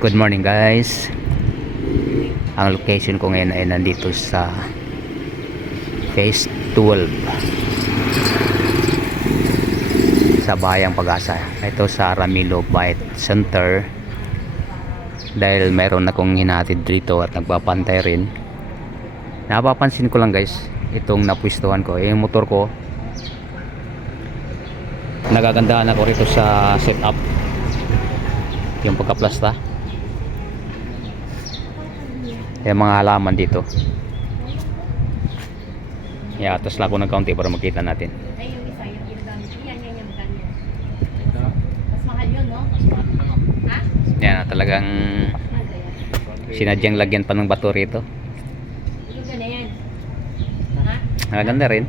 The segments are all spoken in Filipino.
Good morning guys. Ang location ko ngayon ay nandito sa Phase 12 sa Bayang Pag-asa. Ito sa Ramilo Bite Center. Dahil mayroon akong hinatid dito at nagpapantay rin. Napapansin ko lang guys, itong napwistuhan ko, yung motor ko, nagagandahan ako rito sa setup, yung pagkaplasta, yung mga halaman dito. Iatas lang ako ng kaunti para makita natin. Ay, yung isa, yung ginagamit. Yan, ganyan. Mas mahal yun, no? Ha? Yan, talagang sinadyang lagyan pa ng bato rito. Yung ganyan. Ha? Maganda rin.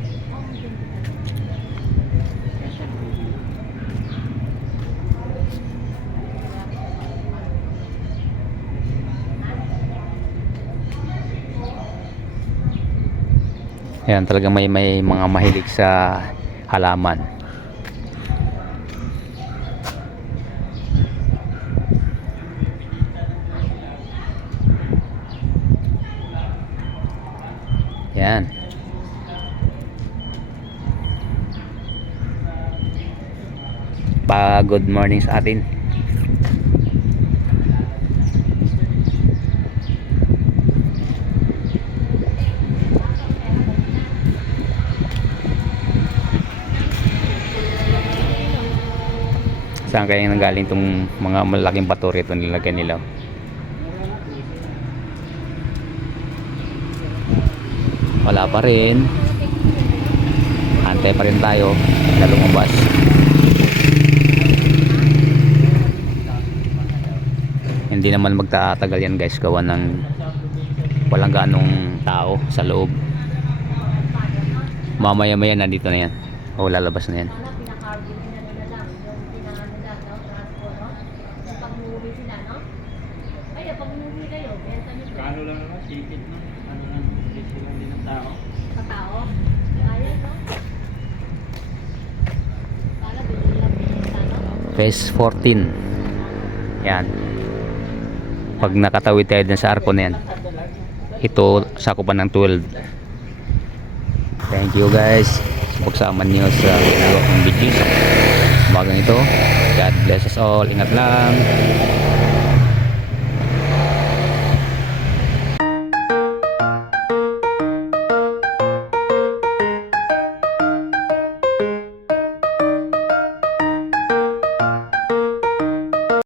Yan, talagang may mga mahilig sa halaman. Yan. Good morning sa atin. Saan kaya nanggaling itong mga malaking bato rito nilagay nila? Wala pa rin. Antay pa rin tayo na lumabas. Hindi naman magtatagal yan guys, gawa ng walang ganong tao sa loob. Mamaya maya nandito na yan o lalabas na yan. Kano lang naman, sipit no? Ano lang, sipit lang din ng tao. Sa tao? Kaya, no? Kala, bilhin lang pinita, no? Phase 14. Yan. Pag nakatawid tayo din sa arko na yan, ito sakupan ng 12. Thank you guys sa pagsama niyo sa ginagawa kong video sa umagang ito. God bless us all. Ingat lang.